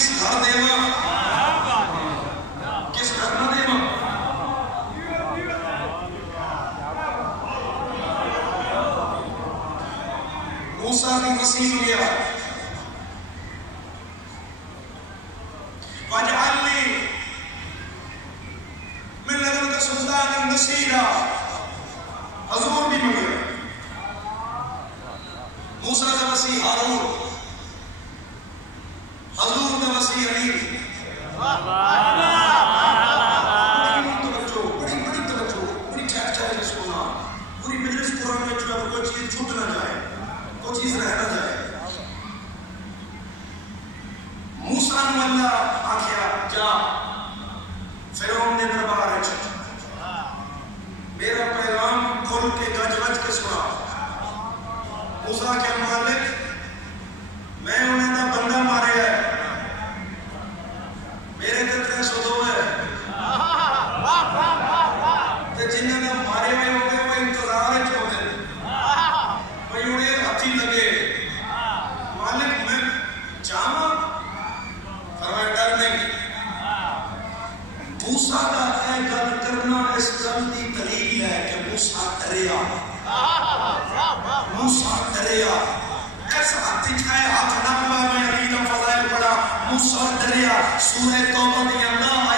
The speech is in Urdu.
کس گھر دیوا کس گھر نہ دیوا موسیٰ کی وسیع گیا وَجْعَلْنِي مِنْ لَدُنْكَ سُلْطَانًا نَصِيرًا حضور بھی مگر موسیٰ کا وسیع ہارون حضور کا وسیع علی بڑی توجہ بڑی ٹھہر ٹھہر کے سننا پوری مجلس قرآن میں جو ہے کوئی چیز چھوٹ نہ جائے کوئی چیز رہ نہ جائے موسیٰ نے اللہ آکھیا جا فرعون نے دربار ہے میرا پیغام کھول کے گج وج کے سنا موسیٰ کے مالک میں انہیں دا بندہ مارے ہے میرے تے 302 ہے تے جنہیں دا مارے ہوئے ہو گئے وہ انتظار ہے چھو دے بھئی انہیں ہتھی لگے مالک میں جاما فرمائے ڈر نہیں موسیٰ کا اے گل کرنا اس گل دی دلیل ہے کہ موسیٰ ڈریا موسیٰ ڈریا ایسا ہاتھی کھائے ہاتھ نہ ہوا میں علی کا فضائل پڑھا موسیٰ ڈریا سورہ توبہ دی اللہ